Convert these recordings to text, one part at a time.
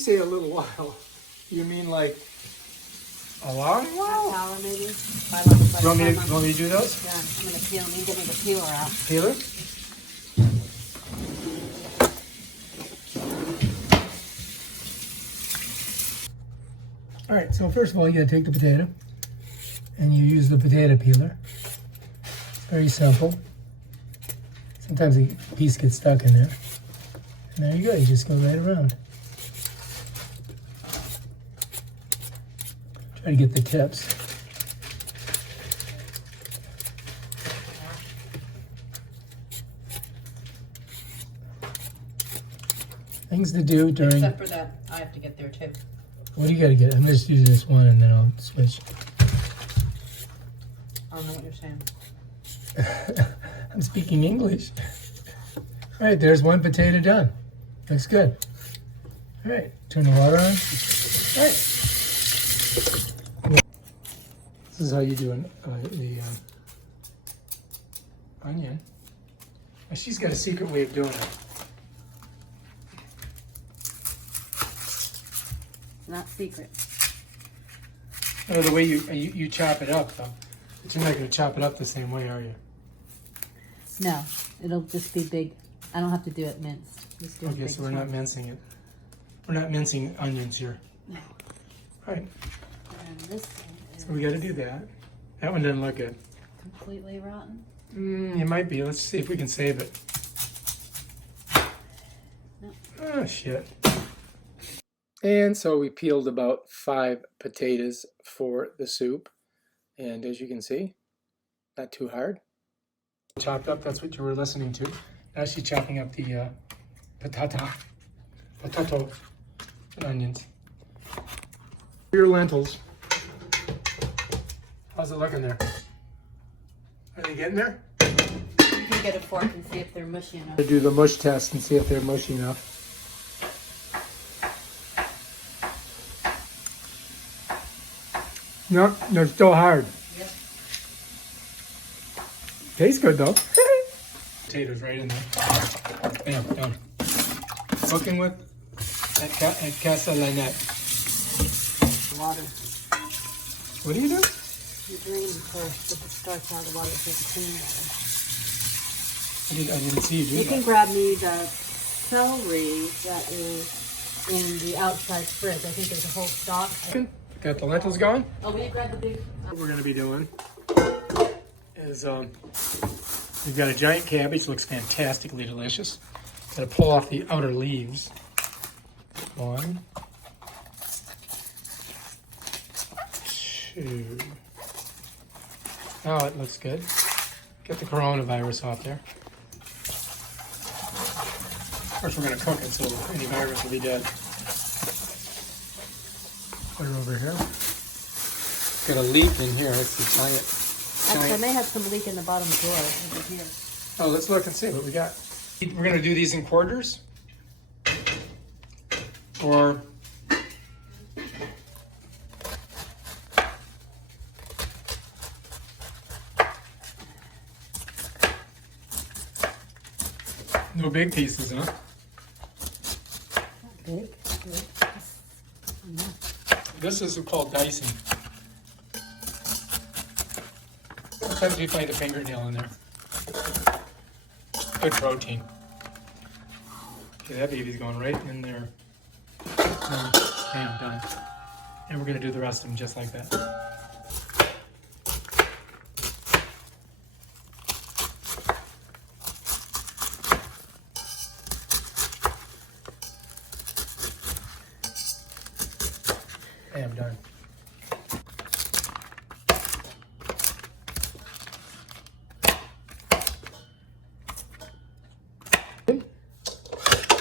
say a little while, you mean like a long while? Half hour maybe. You want me to do those? Yeah, I'm gonna peel them. You get me the peeler out. Peeler? All right, so first of all, you gotta take the potato and you use the potato peeler. It's very simple. Sometimes a piece gets stuck in there. And there you go, you just go right around. Try to get the tips. Things to do during... Except for that, I have to get there too. What do you gotta get? I'm just using this one and then I'll switch. I don't know what you're saying. I'm speaking English. All right, there's one potato done. Looks good. All right, turn the water on. All right. This is how you do the onion. Now, she's got a secret way of doing it. Not secret. Oh, the way you chop it up, though. But you're not going to chop it up the same way, are you? No, it'll just be big. I don't have to do it minced. Just do Okay, so we're not mincing it. We're not mincing onions here. No. All right. And this one is So we got to do that. That one doesn't look good. completely rotten. It might be. Let's see if we can save it. No. Oh, shit. And so we peeled about 5 potatoes for the soup. And as you can see, not too hard. Chopped up, that's what you were listening to. Now she's chopping up the potato and onions. Your lentils. How's it looking there? Are they getting there? You can get a fork and see if they're mushy enough. To do the mush test and see if they're mushy enough. Nope, they're still hard. Yep. Tastes good though. Potatoes right in there. Bam, done. Cooking with at Casa Lanette. Water. What do you do? You drain first, get the starch out of the water so it's clean water. I didn't see you do You that. can grab me the celery that is in the outside fridge. I think there's a whole stalk. Got the lentils going. Oh, will you grab the big? What we're gonna be doing is we've got a giant cabbage, looks fantastically delicious. Gotta pull off the outer leaves. 1, 2. Oh, it looks good. Get the coronavirus off there. Of course, we're gonna cook it, so any virus will be dead. Put it over here. Got a leak in here. It's the Actually, I may have some leak in the bottom drawer over here. Oh, let's look and see what we got. We're gonna do these in quarters, or no big pieces, huh? Big. This is called dicing. Sometimes we find a fingernail in there. Good protein. Okay, that baby's going right in there. Bam, done. And we're gonna do the rest of them just like that. Bam, done.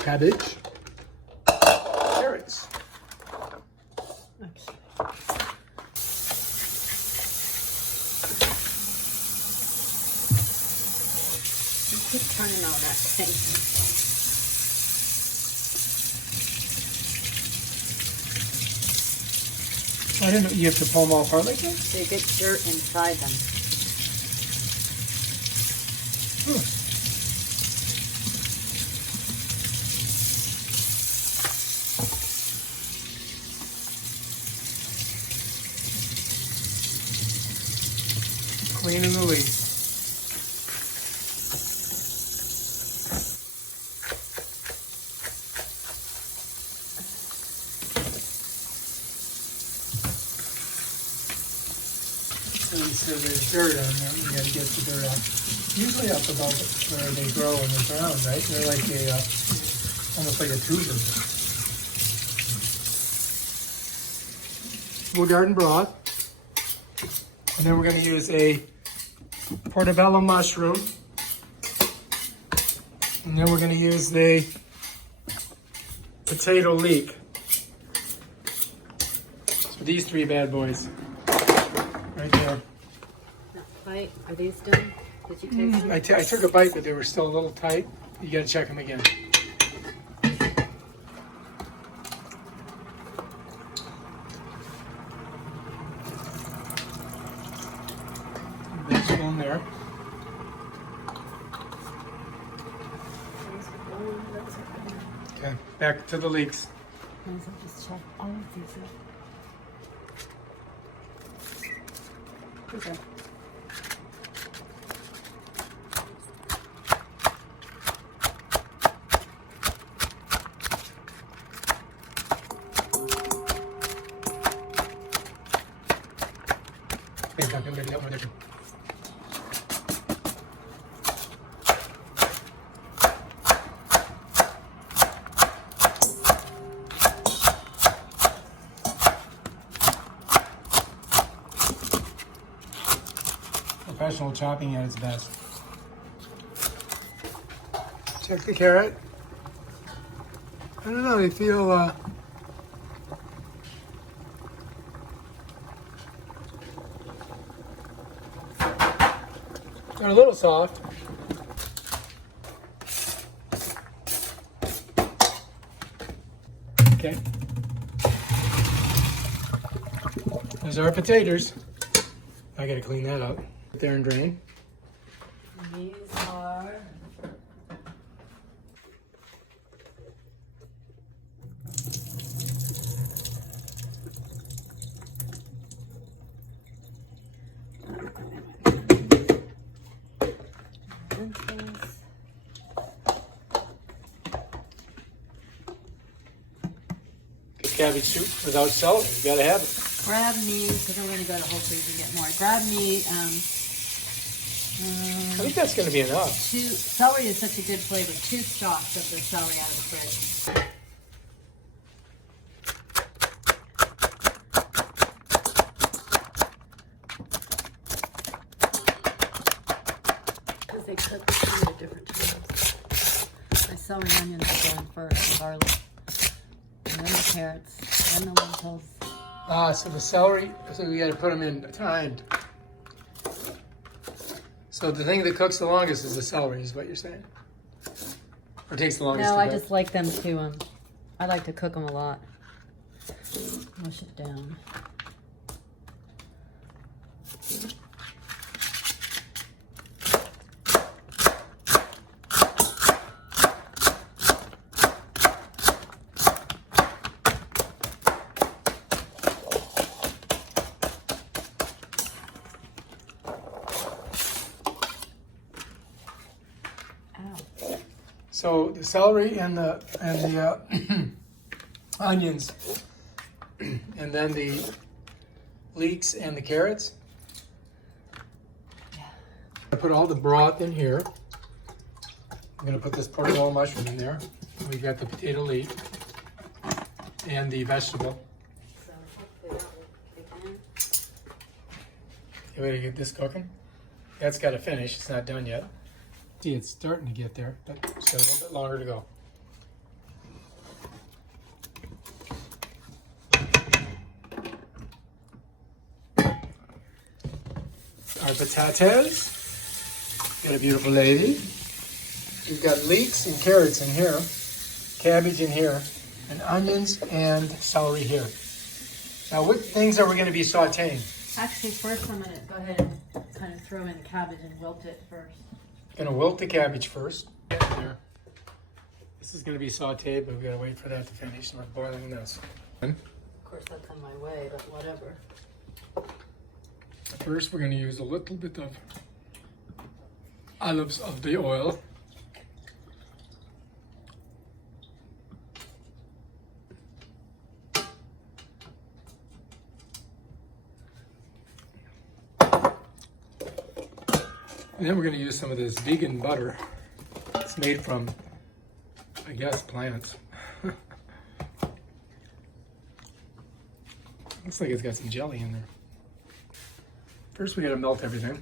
Cabbage, carrots. Keep turning on that thing. I didn't know you have to pull them all apart like that? They get dirt inside them. cleaning the leeks. So there's dirt on them. You got to get the dirt off. Usually up above where they grow in the ground, right? They're like almost like a tuber. Full garden broth. And then we're going to use a portobello mushroom. And then we're going to use the potato leek. So these three bad boys. Right there. Right, are these done? Did you taste them? I took a bite, but they were still a little tight. You got to check them again. Vegetable in there. Okay, back to the leeks. Just check all of these out. Okay. Professional chopping at its best. Check the carrot. I don't know, they feel they're a little soft. Okay. There's our potatoes. I gotta clean that up. Put there and drain. These are lentils. Cabbage soup without celery. You gotta have it. Grab me, because I'm going to go to Whole Foods and get more. Grab me, I think that's gonna be enough. celery is such a good flavor. 2 stalks of the celery out of the fridge. Because they cook the food at different times. My celery and onions are going first, the garlic, and then the carrots, then the lentils. So the celery, so we gotta put them in timed. So the thing that cooks the longest is the celery, is what you're saying? Or takes the longest No, to I cook? just like them to, I like to cook them a lot. Mush it down. So the celery and the onions, and then the leeks and the carrots. Yeah. I put all the broth in here. I'm gonna put this portobello mushroom in there. We've got the potato leek and the vegetable. So hopefully that will kick in. You ready to get this cooking? That's got to finish. It's not done yet. See, it's starting to get there, but it's got a little bit longer to go. Our potatoes. Got a beautiful lady. We've got leeks and carrots in here, cabbage in here, and onions and celery here. Now, what things are we going to be sauteing? Actually, first I'm going to go ahead and kind of throw in the cabbage and wilt it first. Gonna wilt the cabbage first. There. This is gonna be sauteed, but we gotta wait for that to finish. And we're boiling this. Of course, that's on my way, but whatever. First, we're going to use a little bit of olives of the oil. And then we're going to use some of this vegan butter. It's made from, I guess, plants. Looks like it's got some jelly in there. First, we got to melt everything.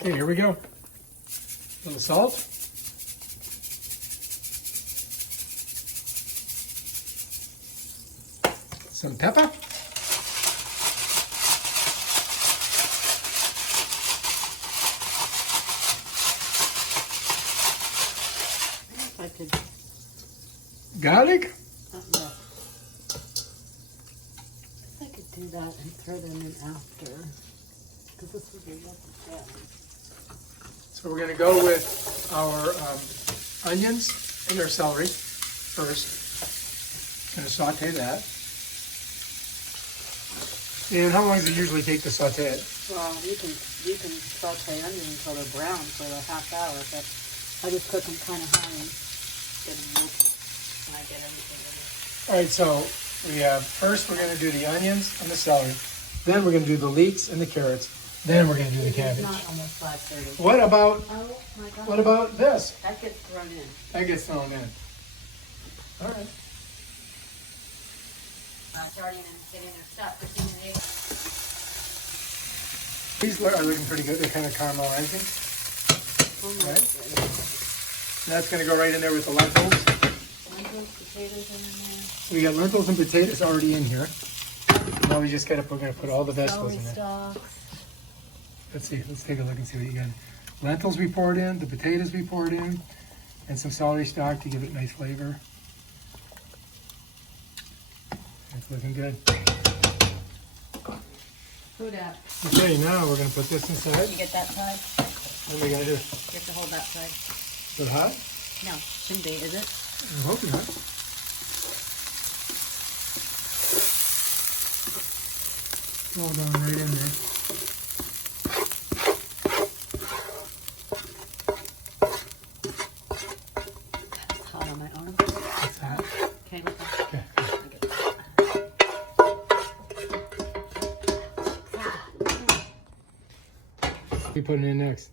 Okay, here we go. A little salt. Some pepper. I could. Garlic. No. I could do that and throw them in after, because this would be looking good. So we're going to go with our onions and our celery first. Going to saute that. And how long does it usually take to saute it? Well, you can saute onions until they're brown for a half hour, but I just cook them kind of high and get them melted when I get everything ready. All right, so we have, first we're going to do the onions and the celery. Then we're going to do the leeks and the carrots. Then we're going to do the cabbage. It's not almost 5:30. What about, Oh my God. what about this? That gets thrown in. That gets thrown in. All right. Starting and getting their stuff. Christine and Ava. These are looking pretty good. They're kind of caramelizing. Oh my Right. goodness. That's going to go right in there with the lentils. Lentils, potatoes in there. We got lentils and potatoes already in here. Now we just got to, we're going to put all the vegetables Celery in there. stalks. Let's see. Let's take a look and see what you got. Lentils we poured in, the potatoes we poured in, and some celery stalk to give it nice flavor. That's looking good. Who dat? Okay, now we're going to put this inside. You get that side? What are we going to do? You have to hold that side. Is it hot? No, shouldn't be, is it? I'm hoping not. It's all going right in there. It's hot on my arm. It's hot. Okay, look. Okay. What are you putting in next?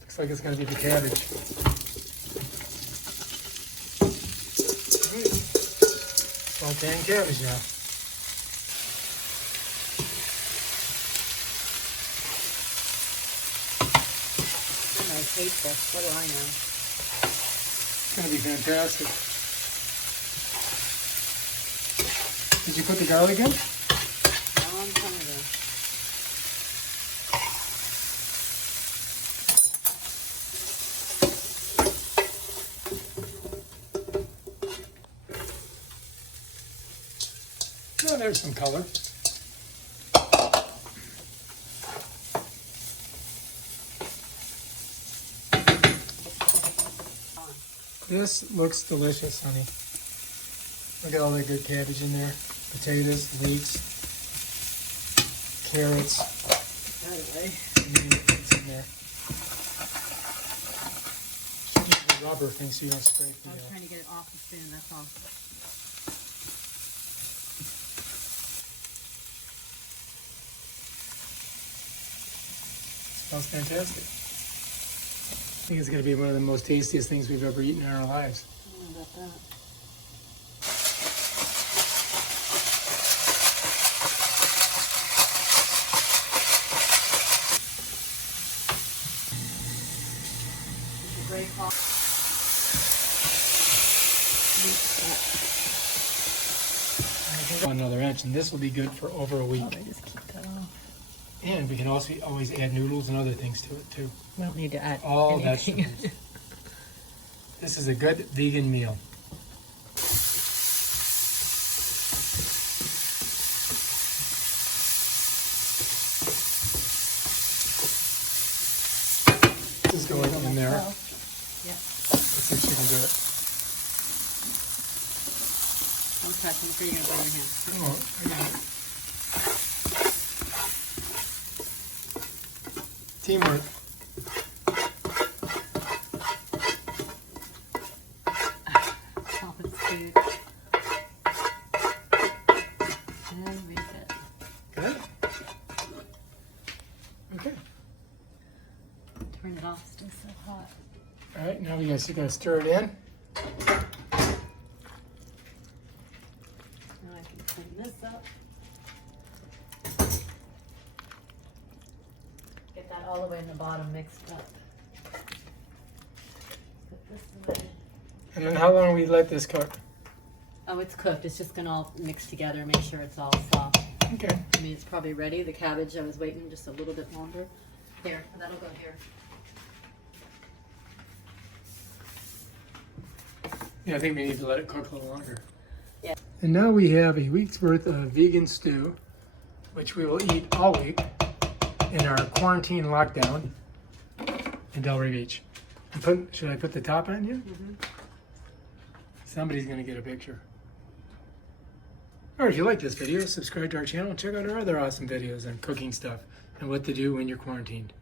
Looks like it's going to be the cabbage. Sauteing cabbage now. I hate this. What do I know? It's going to be fantastic. Did you put the garlic in? Long time ago. Oh, there's some color. This looks delicious, honey. Look at all that good cabbage in there. Potatoes, leeks, carrots. Anyway. It's in there. The rubber thing so you don't scrape the I was trying to get it off the spoon, that's all. Smells fantastic. I think it's going to be one of the most tastiest things we've ever eaten in our lives. I don't know about that. It's a great call. Another inch, and this will be good for over a week. Oh, I just keep that off. And we can also always add noodles and other things to it too. We don't need to add All anything. vegetables. This is a good vegan meal. is going in there. Yeah. Let's see if she can do it. Don't touch them before you're going to burn your hand. Oh, I got it. Teamwork. Oh, it's cute. Very good. Good? Okay. Turn it off, it's still so hot. All right, now we guys are going to stir it in. Now I can clean this up. Get that all the way in the bottom mixed up. Put this away. And then how long do we let this cook? Oh, it's cooked. It's just gonna all mix together. Make sure it's all soft. Okay. I mean, it's probably ready. The cabbage, I was waiting just a little bit longer. Here, that'll go here. Yeah, I think we need to let it cook a little longer. Yeah. And now we have a week's worth of vegan stew, which we will eat all week in our quarantine lockdown in Delray Beach. Should I put the top on you? Mm-hmm. Somebody's going to get a picture. Or if you like this video, subscribe to our channel and check out our other awesome videos on cooking stuff and what to do when you're quarantined.